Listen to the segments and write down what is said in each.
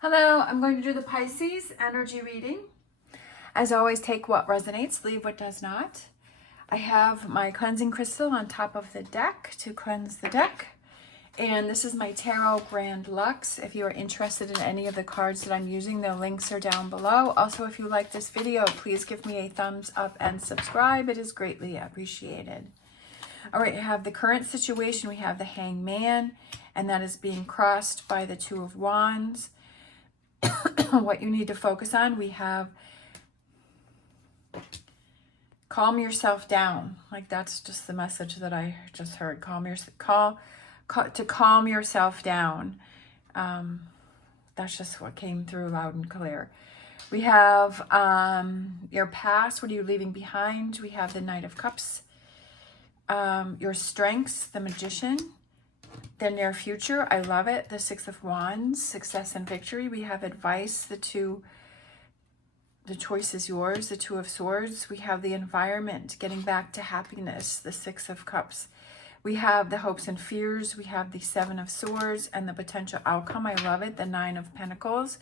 Hello, I'm going to do the Pisces energy reading. As always, take what resonates, leave what does not. I have my cleansing crystal on top of the deck to cleanse the deck. And this is my Tarot Grand Luxe. If you are interested in any of the cards that I'm using, the links are down below. Also, if you like this video, please give me a thumbs up and subscribe. It is greatly appreciated. All right, I have the current situation. We have the Hangman, and that is being crossed by the Two of Wands. What you need to focus on, we have calm yourself down. Like, that's just the message that I just heard. Calm yourself down. That's just what came through loud and clear. We have your past. What are you leaving behind? We have the Knight of Cups. Your strengths, the Magician. The near future, I love it. The Six of Wands, success and victory. We have advice, the choice is yours, the Two of Swords. We have the environment, getting back to happiness, the Six of Cups. We have the hopes and fears. We have the Seven of Swords and the potential outcome. I love it. The Nine of Pentacles.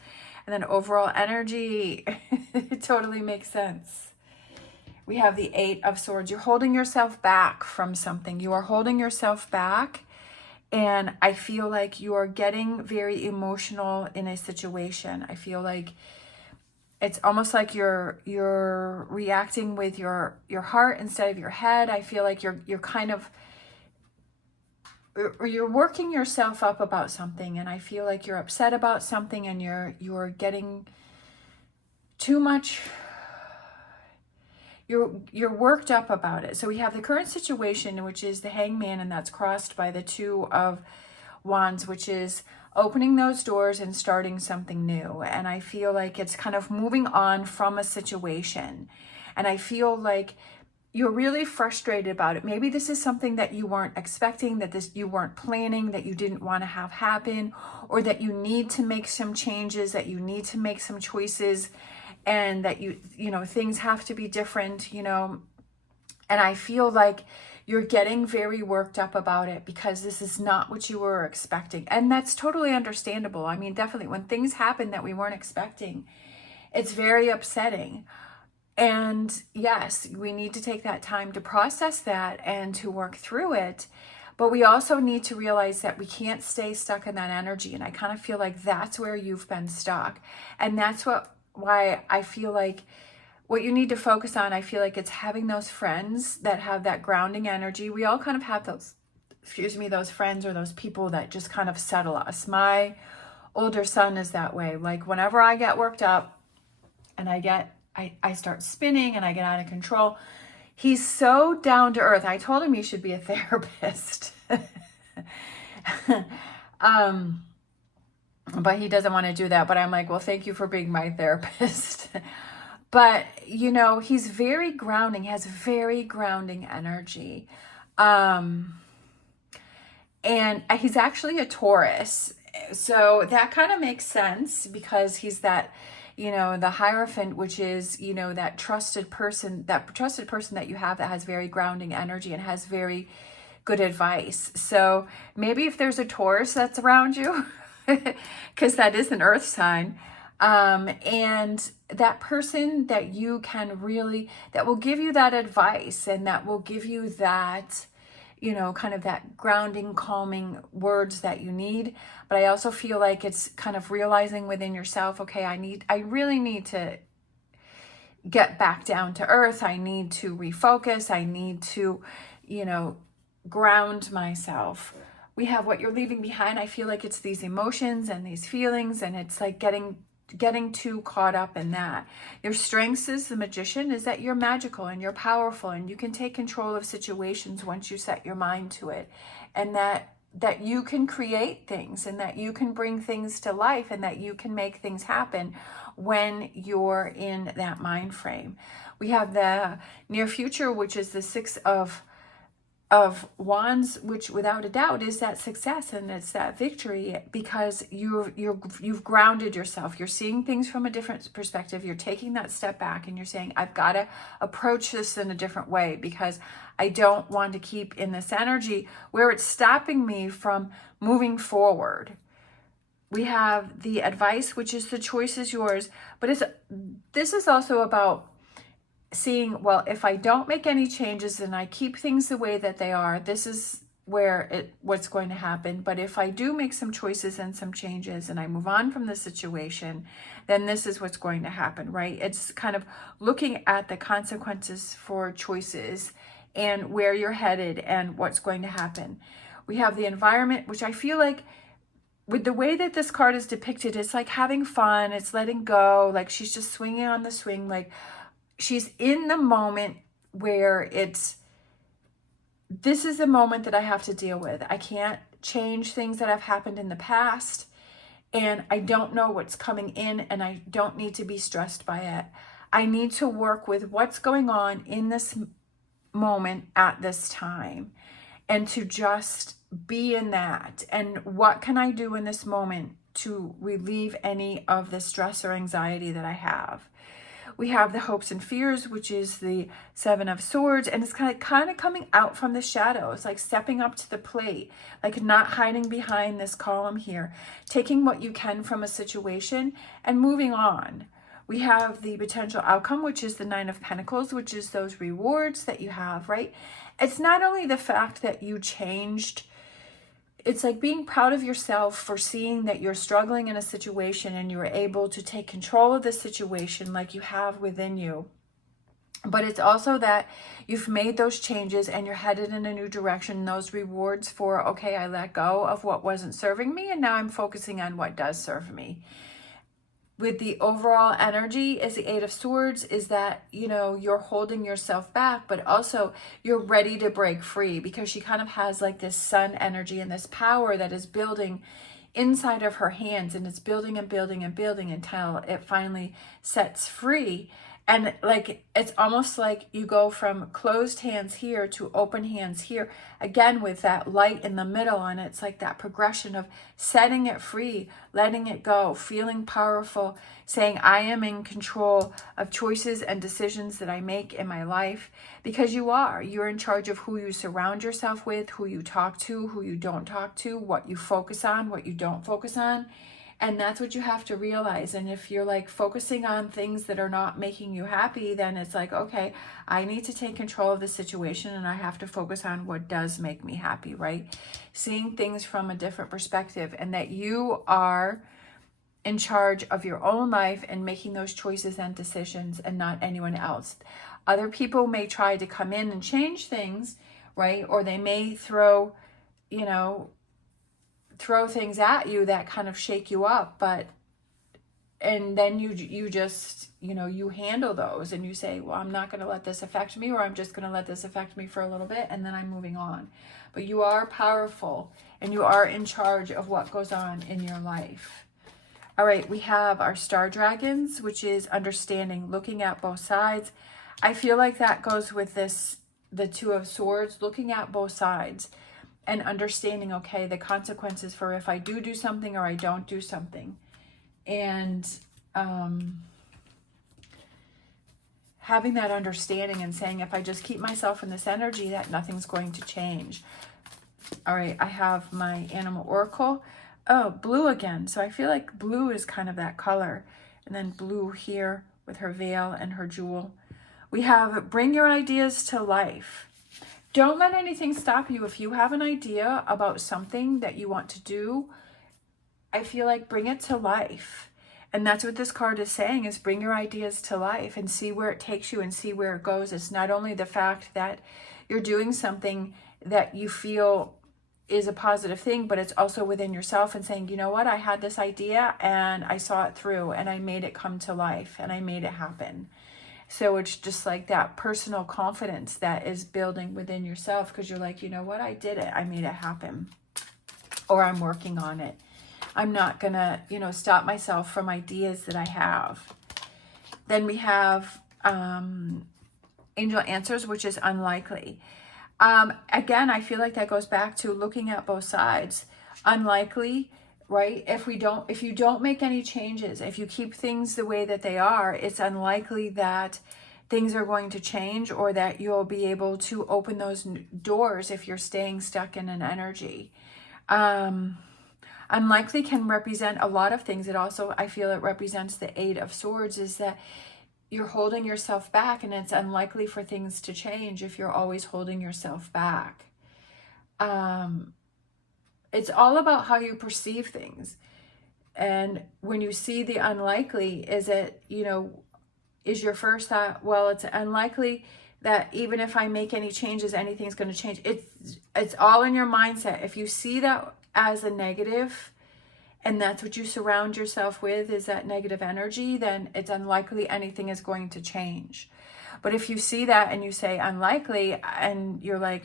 And then overall energy, it totally makes sense. We have the Eight of Swords. You're holding yourself back from something. You are holding yourself back. And I feel like you are getting very emotional in a situation. I feel like it's almost like you're reacting with your heart instead of your head. I feel like you're kind of, or you're working yourself up about something, and I feel like you're upset about something, and you're getting too much. You're worked up about it. So we have the current situation, which is the Hangman, and that's crossed by the Two of Wands, which is opening those doors and starting something new. And I feel like it's kind of moving on from a situation. And I feel like you're really frustrated about it. Maybe this is something that you weren't expecting, that you weren't planning, that you didn't want to have happen, or that you need to make some changes, that you need to make some choices, and that you know, things have to be different, you know. And I feel like you're getting very worked up about it because this is not what you were expecting. And that's totally understandable. I mean, definitely when things happen that we weren't expecting, it's very upsetting. And yes, we need to take that time to process that and to work through it. But we also need to realize that we can't stay stuck in that energy. And I kind of feel like that's where you've been stuck. And that's why I feel like what you need to focus on, I feel like it's having those friends that have that grounding energy. We all kind of have those, those friends or those people that just kind of settle us. My older son is that way. Like, whenever I get worked up and I start spinning and I get out of control, he's so down to earth. I told him you should be a therapist. But he doesn't want to do that. But I'm like, well, thank you for being my therapist. But, you know, he's very grounding, has very grounding energy. And he's actually a Taurus. So that kind of makes sense because he's that, you know, the Hierophant, which is, you know, that trusted person that you have that has very grounding energy and has very good advice. So maybe if there's a Taurus that's around you, because that is an earth sign, and that person that you can really, that will give you that advice and that will give you that, you know, kind of that grounding, calming words that you need. But I also feel like it's kind of realizing within yourself, okay, I really need to get back down to earth. I need to refocus. I need to, you know, ground myself. We have what you're leaving behind. I feel like it's these emotions and these feelings, and it's like getting too caught up in that. Your strengths is the Magician, is that you're magical and you're powerful and you can take control of situations once you set your mind to it, and that you can create things and that you can bring things to life and that you can make things happen when you're in that mind frame. We have the near future, which is the Six of Wands, which without a doubt is that success and it's that victory, because you've grounded yourself. You're seeing things from a different perspective. You're taking that step back and you're saying, I've got to approach this in a different way because I don't want to keep in this energy where it's stopping me from moving forward. We have the advice, which is the choice is yours. But this is also about seeing, well, if I don't make any changes and I keep things the way that they are, this is what's going to happen. But if I do make some choices and some changes and I move on from the situation, then this is what's going to happen, right? It's kind of looking at the consequences for choices and where you're headed and what's going to happen. We have the environment, which I feel like with the way that this card is depicted, it's like having fun, it's letting go, like she's just swinging on the swing, like she's in the moment where this is the moment that I have to deal with. I can't change things that have happened in the past, and I don't know what's coming in, and I don't need to be stressed by it. I need to work with what's going on in this moment at this time, and to just be in that. And what can I do in this moment to relieve any of the stress or anxiety that I have? We have the hopes and fears, which is the Seven of Swords, and it's kind of coming out from the shadows, like stepping up to the plate, like not hiding behind this column here, taking what you can from a situation and moving on. We have the potential outcome, which is the Nine of Pentacles, which is those rewards that you have, right? It's not only the fact that you changed, it's like being proud of yourself for seeing that you're struggling in a situation and you were able to take control of the situation like you have within you. But it's also that you've made those changes and you're headed in a new direction. Those rewards for, okay, I let go of what wasn't serving me and now I'm focusing on what does serve me. With the overall energy is the Eight of Swords, is that, you know, you're holding yourself back, but also you're ready to break free, because she kind of has like this sun energy and this power that is building inside of her hands, and it's building and building and building until it finally sets free. And like, it's almost like you go from closed hands here to open hands here, again with that light in the middle. And it's like that progression of setting it free, letting it go, feeling powerful, saying I am in control of choices and decisions that I make in my life. Because you're in charge of who you surround yourself with, who you talk to, who you don't talk to, what you focus on, what you don't focus on. And that's what you have to realize. And if you're like focusing on things that are not making you happy, then it's like, okay, I need to take control of the situation and I have to focus on what does make me happy, right? Seeing things from a different perspective, and that you are in charge of your own life and making those choices and decisions, and not anyone else. Other people may try to come in and change things, right? Or they may throw things at you that kind of shake you up, and then you just, you handle those and you say, well, I'm not going to let this affect me, or I'm just going to let this affect me for a little bit and then I'm moving on. But you are powerful and you are in charge of what goes on in your life. All right, we have our star dragons, which is understanding, looking at both sides. I feel like that goes with the Two of Swords, looking at both sides and understanding, okay, the consequences for if I do something or I don't do something. And having that understanding and saying, if I just keep myself in this energy, that nothing's going to change. All right, I have my animal oracle. Oh, blue again. So I feel like blue is kind of that color. And then blue here with her veil and her jewel. We have bring your ideas to life. Don't let anything stop you. If you have an idea about something that you want to do, I feel like bring it to life. And that's what this card is saying, is bring your ideas to life and see where it takes you and see where it goes. It's not only the fact that you're doing something that you feel is a positive thing, but it's also within yourself and saying, you know what, I had this idea and I saw it through and I made it come to life and I made it happen. So it's just like that personal confidence that is building within yourself, because you're like, you know what, I did it. I made it happen, or I'm working on it. I'm not gonna, stop myself from ideas that I have. Then we have angel answers, which is unlikely. Again, I feel like that goes back to looking at both sides. Unlikely, right? If you don't make any changes, if you keep things the way that they are, it's unlikely that things are going to change, or that you'll be able to open those doors if you're staying stuck in an energy. Unlikely can represent a lot of things. It also, I feel it represents the Eight of Swords, is that you're holding yourself back, and it's unlikely for things to change if you're always holding yourself back. It's all about how you perceive things. And when you see the unlikely, is it, is your first thought, well, it's unlikely that even if I make any changes, anything's going to change. It's all in your mindset. If you see that as a negative, and that's what you surround yourself with, is that negative energy, then it's unlikely anything is going to change. But if you see that and you say unlikely, and you're like,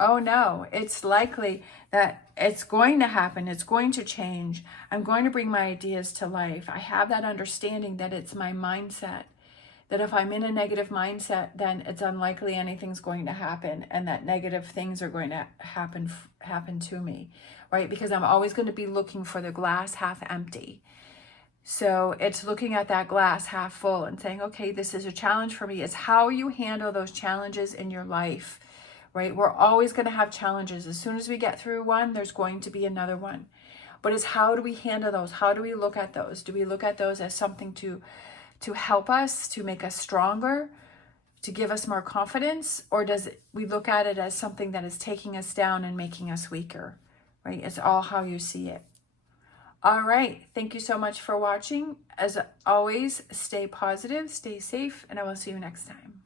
oh no, it's likely that it's going to happen. It's going to change. I'm going to bring my ideas to life. I have that understanding that it's my mindset. That if I'm in a negative mindset, then it's unlikely anything's going to happen, and that negative things are going to happen to me, right? Because I'm always going to be looking for the glass half empty. So it's looking at that glass half full and saying, okay, this is a challenge for me. It's how you handle those challenges in your life, right? We're always going to have challenges. As soon as we get through one, there's going to be another one. But it's how do we handle those? How do we look at those? Do we look at those as something to help us, to make us stronger, to give us more confidence? Or we look at it as something that is taking us down and making us weaker, right? It's all how you see it. All right. Thank you so much for watching. As always, stay positive, stay safe, and I will see you next time.